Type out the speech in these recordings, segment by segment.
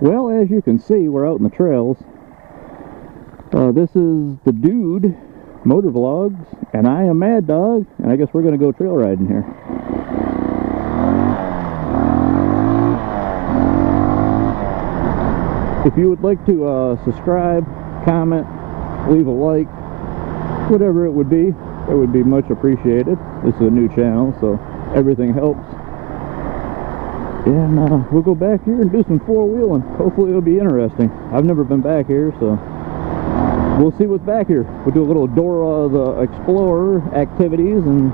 Well, as you can see, we're out in the trails. This is the Dude Motor Vlogs, and I am Mad Dog, and I guess we're going to go trail riding here. If you would like to subscribe, comment, leave a like, whatever it would be much appreciated. This is a new channel, so everything helps. And we'll go back here and do some four-wheeling. Hopefully it'll be interesting. I've never been back here, so we'll see what's back here. We'll do a little Dora the Explorer activities, and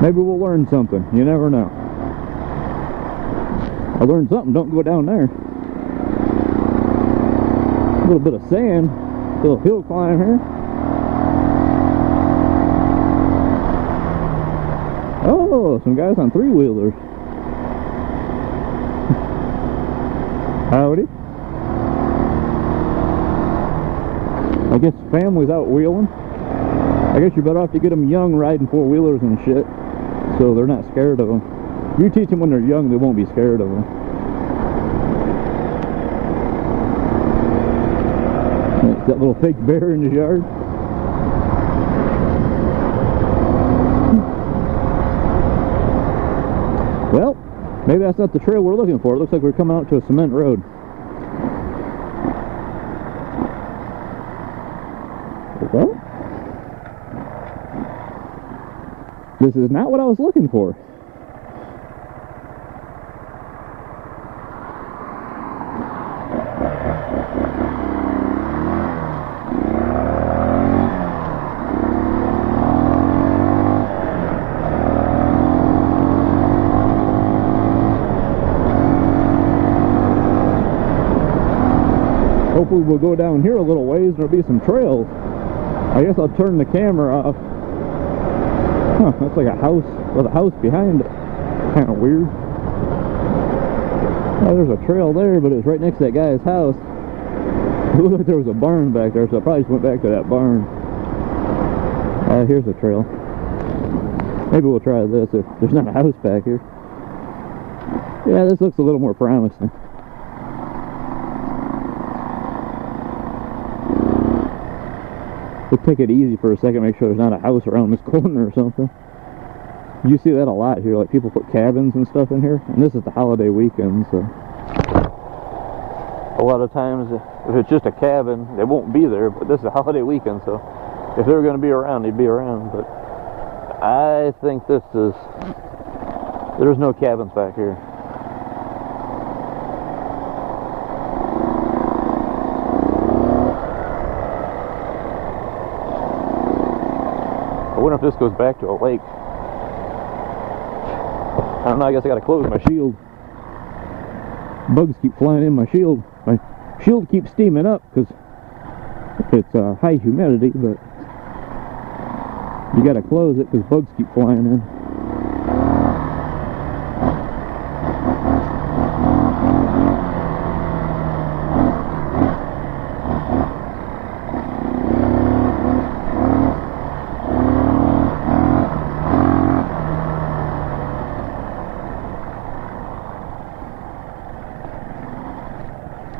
maybe we'll learn something. You never know. I learned something. Don't go down there. A little bit of sand. A little hill climb here. Oh, some guys on three-wheelers. Howdy. I guess families out wheeling. I guess you're better off to get them young riding four-wheelers and shit, so they're not scared of them. You teach them when they're young, they won't be scared of them. That little fake bear in his yard. Well, maybe that's not the trail we're looking for. It looks like we're coming out to a cement road. Well, this is not what I was looking for. Hopefully we'll go down here a little ways and there'll be some trails. I guess I'll turn the camera off. Huh, that's like a house with a house behind it. Kind of weird. Oh, there's a trail there, but it was right next to that guy's house. It looked like there was a barn back there, so I probably just went back to that barn. Here's a trail. Maybe we'll try this if there's not a house back here. Yeah, this looks a little more promising. We'll take it easy for a second, make sure there's not a house around this corner or something. You see that a lot here, like people put cabins and stuff in here, and this is the holiday weekend, so a lot of times if it's just a cabin, they won't be there, but this is a holiday weekend, so if they're going to be around, they'd be around. But I think there's no cabins back here. I wonder if this goes back to a lake. I don't know, I guess I gotta close my shield. Bugs keep flying in my shield. My shield keeps steaming up because it's high humidity, but you gotta close it because bugs keep flying in.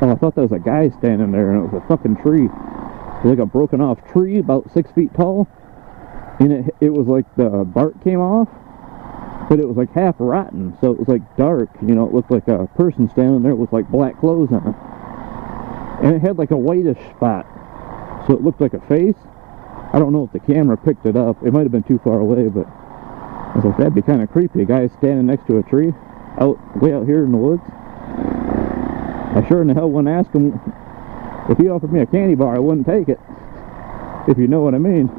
Oh, I thought that was a guy standing there, and it was a fucking tree. It was like a broken off tree, about 6 feet tall. And it was like the bark came off, but it was like half rotten, so it was like dark. You know, it looked like a person standing there with like black clothes on it. And it had like a whitish spot, so it looked like a face. I don't know if the camera picked it up. It might have been too far away, but I was like, that'd be kind of creepy. A guy standing next to a tree, way out here in the woods. I sure in the hell wouldn't ask him. If he offered me a candy bar, I wouldn't take it. If you know what I mean.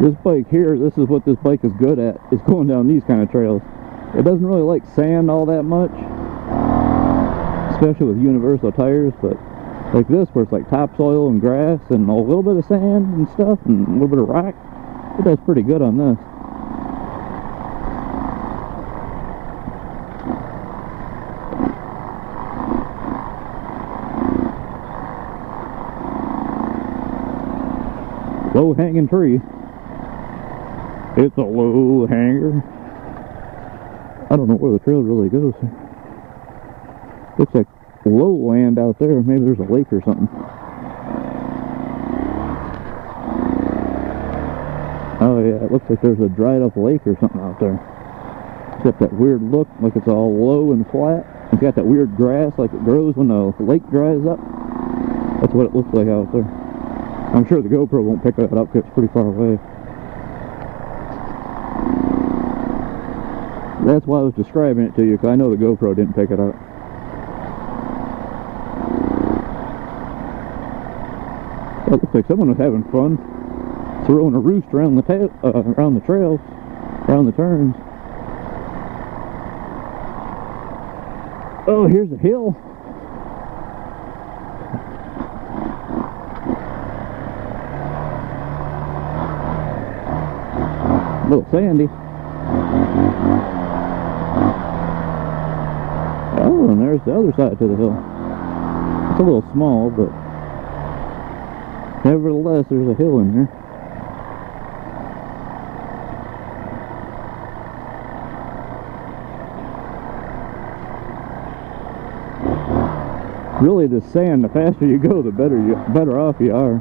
This bike here, this is what this bike is good at, is going down these kind of trails. It doesn't really like sand all that much, especially with universal tires, but Like this, where it's like topsoil and grass and a little bit of sand and stuff and a little bit of rock. It does pretty good on this. Low hanging tree. It's a low hanger. I don't know where the trail really goes. Looks like low land out there. Maybe there's a lake or something. Oh yeah, it looks like there's a dried up lake or something out there. It's got that weird look, like it's all low and flat. It's got that weird grass like it grows when the lake dries up. That's what it looks like out there. I'm sure the GoPro won't pick that up because it's pretty far away. That's why I was describing it to you, because I know the GoPro didn't pick it up. It looks like someone was having fun throwing a roost around the trails, around the turns. Oh, here's a hill. A little sandy. Oh, and there's the other side to the hill. It's a little small, but nevertheless, there's a hill in here. Really, the sand, the faster you go, the better off you are.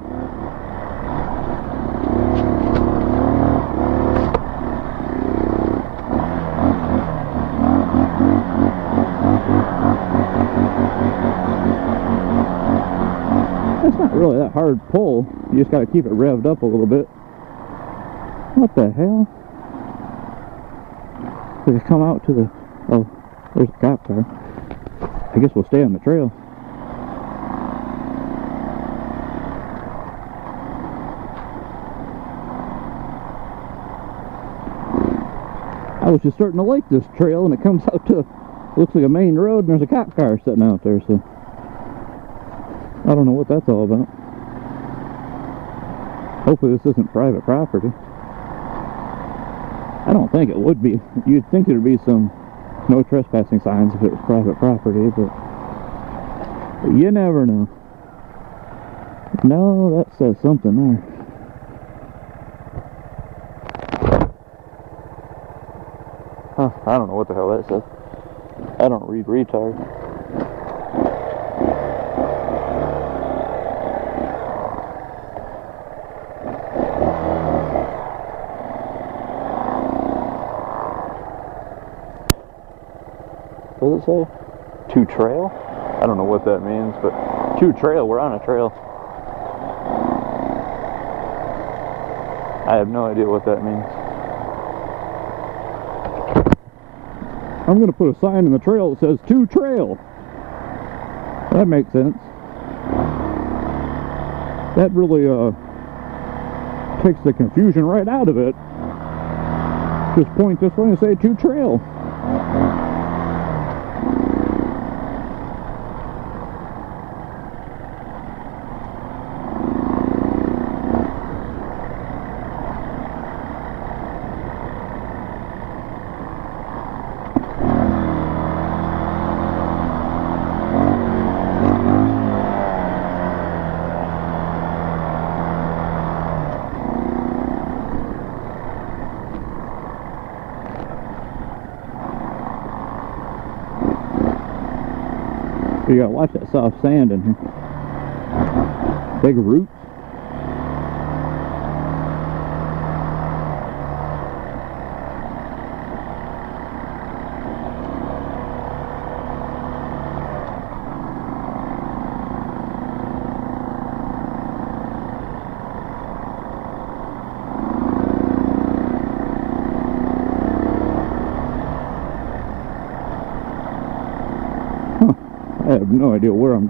It's not really that hard pull. You just got to keep it revved up a little bit. What the hell? We just come out to the... Oh, there's a cop car. I guess we'll stay on the trail. I was just starting to like this trail, and it comes out to... Looks like a main road, and there's a cop car sitting out there, so... I don't know what that's all about. Hopefully this isn't private property. I don't think it would be. You'd think there'd be some no trespassing signs if it was private property, but you never know. No, that says something there. Huh, I don't know what the hell that says. I don't read retard. What does it say? To trail? I don't know what that means, but to trail, we're on a trail. I have no idea what that means. I'm going to put a sign in the trail that says to trail. That makes sense. That really takes the confusion right out of it. Just point this way and say to trail. You gotta watch that soft sand in here. Big roots. I have no idea where I'm going.